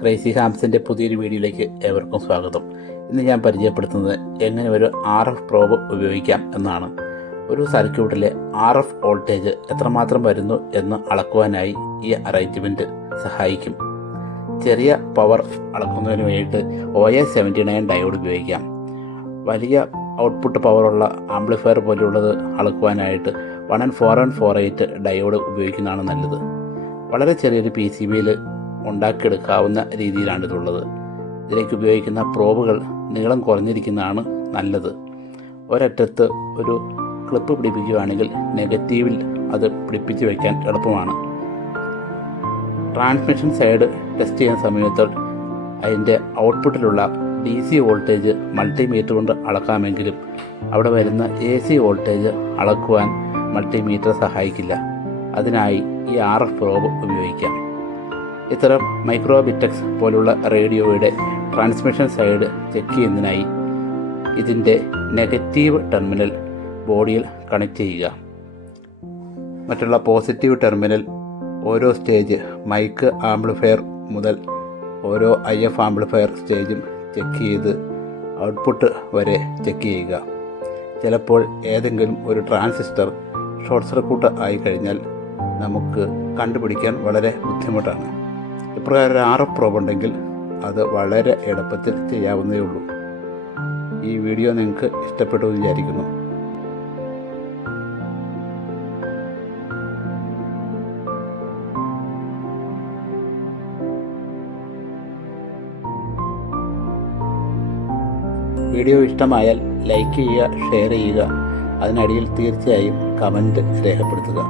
Crazy ഹാംസിൻ്റെ പുതിയൊരു വീഡിയോയിലേക്ക് ഏവർക്കും സ്വാഗതം. ഇന്ന് ഞാൻ പരിചയപ്പെടുത്തുന്നത് എങ്ങനെ ഒരു RF പ്രോബ് ഉപയോഗിക്കാം എന്നാണ്. ഒരു സർക്യൂട്ടിലെ RF വോൾട്ടേജ് എത്രമാത്രം വരുന്നു എന്ന് അളക്കുവാനായി ഈ അറേഞ്ച്മെൻറ്റ് സഹായിക്കും. ചെറിയ പവർ അളക്കുന്നതിന് വേണ്ടിയിട്ട് OA79 ഡയോഡ് ഉപയോഗിക്കാം. വലിയ ഔട്ട്പുട്ട് പവറുള്ള ആംപ്ലിഫയർ പോലെയുള്ളത് അളക്കുവാനായിട്ട് 1N4148 ഡയോഡ് ഉപയോഗിക്കുന്നതാണ് നല്ലത്. വളരെ ചെറിയൊരു PCBയിൽ ഉണ്ടാക്കിയെടുക്കാവുന്ന രീതിയിലാണിതുള്ളത്. ഇതിലേക്ക് ഉപയോഗിക്കുന്ന പ്രോബുകൾ നീളം കുറഞ്ഞിരിക്കുന്നതാണ് നല്ലത്. ഒരറ്റത്ത് ഒരു ക്ലിപ്പ് പിടിപ്പിക്കുകയാണെങ്കിൽ നെഗറ്റീവിൽ അത് പിടിപ്പിച്ച് വയ്ക്കാൻ എളുപ്പമാണ്. ട്രാൻസ്മിഷൻ സൈഡ് ടെസ്റ്റ് ചെയ്യുന്ന സമയത്ത് അതിൻ്റെ ഔട്ട്പുട്ടിലുള്ള DC വോൾട്ടേജ് മൾട്ടിമീറ്റർ കൊണ്ട് അളക്കാമെങ്കിലും അവിടെ വരുന്ന AC വോൾട്ടേജ് അളക്കുവാൻ മൾട്ടിമീറ്റർ സഹായിക്കില്ല. അതിനായി ഈ RF പ്രോബ് ഉപയോഗിക്കാം. ഇത്തരം മൈക്രോബിറ്റക്സ് പോലുള്ള റേഡിയോയുടെ ട്രാൻസ്മിഷൻ സൈഡ് ചെക്ക് ചെയ്യുന്നതിനായി ഇതിൻ്റെ നെഗറ്റീവ് ടെർമിനൽ ബോഡിയിൽ കണക്ട് ചെയ്യുക. മറ്റുള്ള പോസിറ്റീവ് ടെർമിനൽ ഓരോ സ്റ്റേജ് മൈക്ക് ആംപ്ലിഫയർ മുതൽ ഓരോ IF ആംപ്ലിഫയർ സ്റ്റേജും ചെക്ക് ചെയ്ത് ഔട്ട്പുട്ട് വരെ ചെക്ക് ചെയ്യുക. ചിലപ്പോൾ ഏതെങ്കിലും ഒരു ട്രാൻസിസ്റ്റർ ഷോർട്ട് സർക്യൂട്ട് ആയി കഴിഞ്ഞാൽ നമുക്ക് കണ്ടുപിടിക്കാൻ വളരെ ബുദ്ധിമുട്ടാണ്. ഇപ്രകാരം RF പ്രോബ് ഉണ്ടെങ്കിൽ അത് വളരെ എളുപ്പത്തിൽ ചെയ്യാവുന്നതേ ഉള്ളൂ. ഈ വീഡിയോ നിങ്ങൾക്ക് ഇഷ്ടപ്പെട്ടു എന്ന് വിചാരിക്കുന്നു. വീഡിയോ ഇഷ്ടമായാൽ ലൈക്ക് ചെയ്യുക, ഷെയർ ചെയ്യുക. അതിനടിയിൽ തീർച്ചയായും കമൻറ്റ് രേഖപ്പെടുത്തുക.